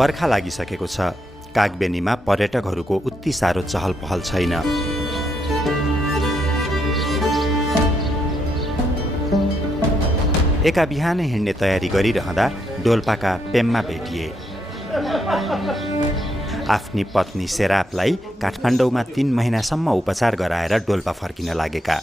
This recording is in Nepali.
बर्खा लागिसकेको छ। कागबेनीमा पर्यटकहरूको उति साह्रो चहल पहल छैन। एका बिहानै हिँड्ने तयारी गरिरहँदा डोल्पाका पेम्मा भेटिए। आफ्नी पत्नी सेरापलाई काठमाडौँमा 3 महिनासम्म उपचार गराएर डोल्पा फर्किन लागेका।